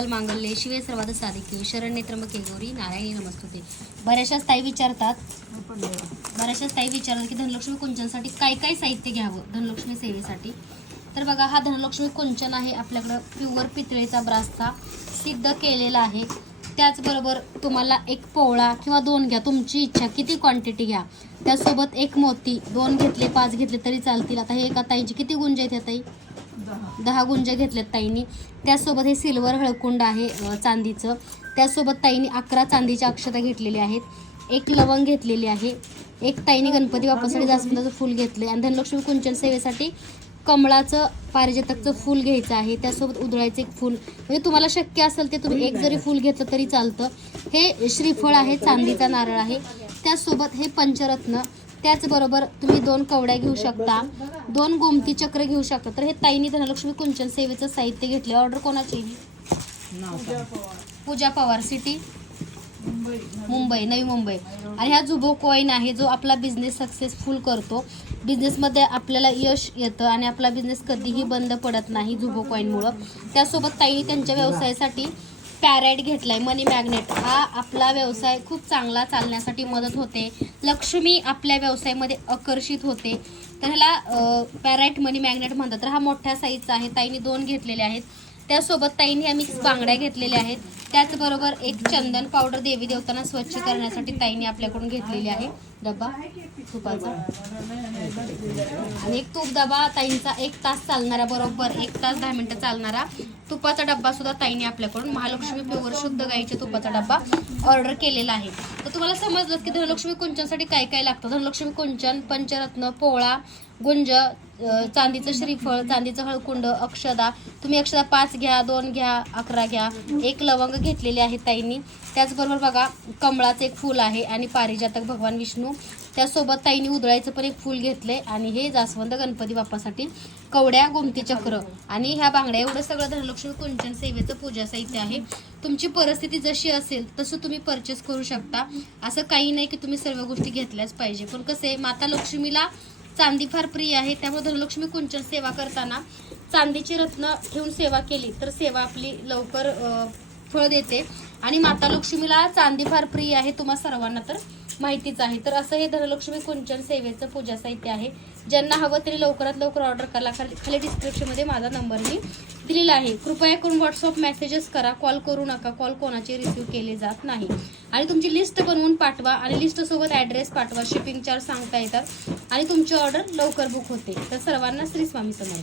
मंगल मांगल्ये शिवे सर्वाद साधिके शरण्ये त्र्यंबके गौरी नारायणी नमस्कृते बऱ्याचशाच ताई विचारतात. बऱ्याचशाच ताई विचारतात की धनलक्ष्मी कुंचनसाठी काय काय साहित्य घ्यावं? धनलक्ष्मी सेवेसाठी. तर बघा हा धनलक्ष्मी कुंचन आहे आपल्याकडं प्युअर पितळेचा ब्रासचा सिद्ध केलेला आहे. त्याचबरोबर तुम्हाला एक पोवळा किंवा दोन घ्या. तुमची इच्छा किती क्वांटिटी घ्या. त्यासोबत एक मोती. दोन घेतले पाच घेतले तरी चालतील. आता हे एका ताईंची किती गुंज आहेत ह्या ताई? दहा गुंज घेतल्यात ताईंनी. त्यासोबत हे सिल्वर हळकुंड आहे चांदीचं. त्यासोबत ताईंनी अकरा चांदीच्या अक्षता घेतलेल्या आहेत. एक लवंग घेतलेली आहे. एक ताईने गणपती बाप्पासाठी जास्वंदाचं फूल आहे आणि धनलक्ष्मी कुंचन सेवेसाठी कमळाचं पारिजातकचं फूल घ्यायचं आहे. त्यासोबत उधळायचं एक फूल. म्हणजे तुम्हाला शक्य असेल ते तुम्ही एक जरी फूल घेतलं तरी चालतं. हे श्रीफळ आहे चांदीचा नारळ आहे. त्यासोबत हे पंचरत्न. त्याचबरोबर तुम्ही दोन कवड्या घेऊ शकता दोन गोमती चक्र घेऊ शकता. तर हे ताईनी धनलक्ष्मी कुंचन सेवेचं साहित्य घेतले ऑर्डर कोणाची पूजा पवार सिटी. मुंबई नवी मुंबई. आणि हा जुबो कॉईन आहे जो आपला बिझनेस सक्सेसफुल करतो. बिझनेसमध्ये आपल्याला यश येतं आणि आपला बिझनेस कधीही बंद पडत नाही जुबो कॉईनमुळं त्यासोबत ताईनी त्यांच्या व्यवसायासाठी पॅराईट घेतलाय मनी मॅग्नेट हा आपला व्यवसाय खूप चांगला चालण्यासाठी मदत होते. लक्ष्मी आपल्या व्यवसायामध्ये आकर्षित होते. तर ह्याला पॅराईट मनी मॅग्नेट म्हणतात. तर हा मोठ्या साईजचा आहे. ताईंनी दोन घेतलेले आहेत. त्यासोबत ताईंनी ह्या मिक्स बांगड्या घेतलेल्या आहेत. त्याचबरोबर एक चंदन पावडर देवी देवतांना स्वच्छ करण्यासाठी ताईने आपल्याकडून घेतलेली आहे. डबा तुपाचा. आणि एक तूप डबा ताईंचा एक तास चालणारा बरोबर एक तास दहा मिनिटं चालणारा तुपाचा डब्बा सुद्धा ताईने आपल्याकडून महालक्ष्मी प्युअर शुद्ध गाईच्या तुपाचा डब्बा ऑर्डर केलेला आहे. तर तुम्हाला समजलं की धनलक्ष्मी कुंचनसाठी काय काय लागतं? धनलक्ष्मी कुंचन पंचरत्न पोळा गुंज चांदीचं श्रीफळ चांदीचं हळकुंड अक्षदा. तुम्ही अक्षदा पाच घ्या दोन घ्या अकरा घ्या. एक लवंग घेतलेले आहे ताईंनी. त्याचबरोबर बघा कमळाचं एक फूल आहे आणि पारिजातक भगवान विष्णू. त्यासोबत ताईंनी उधळायचं पण एक फूल घेतले आणि हे जास्वंद गणपती बाप्पासाठी कवड्या गोमती चक्र. आणि ह्या बांगड्या एवढं सगळं धनलक्ष्मी कुंचन सेवेचं पूजा साहित्य आहे. तुमची परिस्थिती जशी असेल तसं तुम्ही परचेस करू शकता. असं काही नाही की तुम्ही सर्व गोष्टी घेतल्याच पाहिजे. पण कसं आहे माता लक्ष्मीला चांदी फार प्रिय आहे. त्यामुळे धनलक्ष्मी कुंचन सेवा करताना चांदीची रत्न ठेवून सेवा केली तर सेवा आपली लवकर फळ देते. आणि माता लक्ष्मीला चांदी फार प्रिय आहे तुम्हा सर्वांना तर माहितीच आहे. तर असं हे धनलक्ष्मी कुंचन सेवेचं पूजा साहित्य आहे. ज्यांना हवं तरी लवकरात लवकर ऑर्डर करा. खाली खाली डिस्क्रिप्शनमध्ये माझा नंबर मी दिलेला आहे. कृपया करून व्हॉट्सअप मेसेजेस करा. कॉल करू नका. कॉल कोणाचे रिसिव्ह केले जात नाही. आणि तुमची लिस्ट बनवून पाठवा आणि लिस्टसोबत ॲड्रेस पाठवा. शिपिंग चार्ज सांगता येतात. आणि तुमची ऑर्डर लवकर बुक होते. तर सर्वांना श्री स्वामी समर्थ.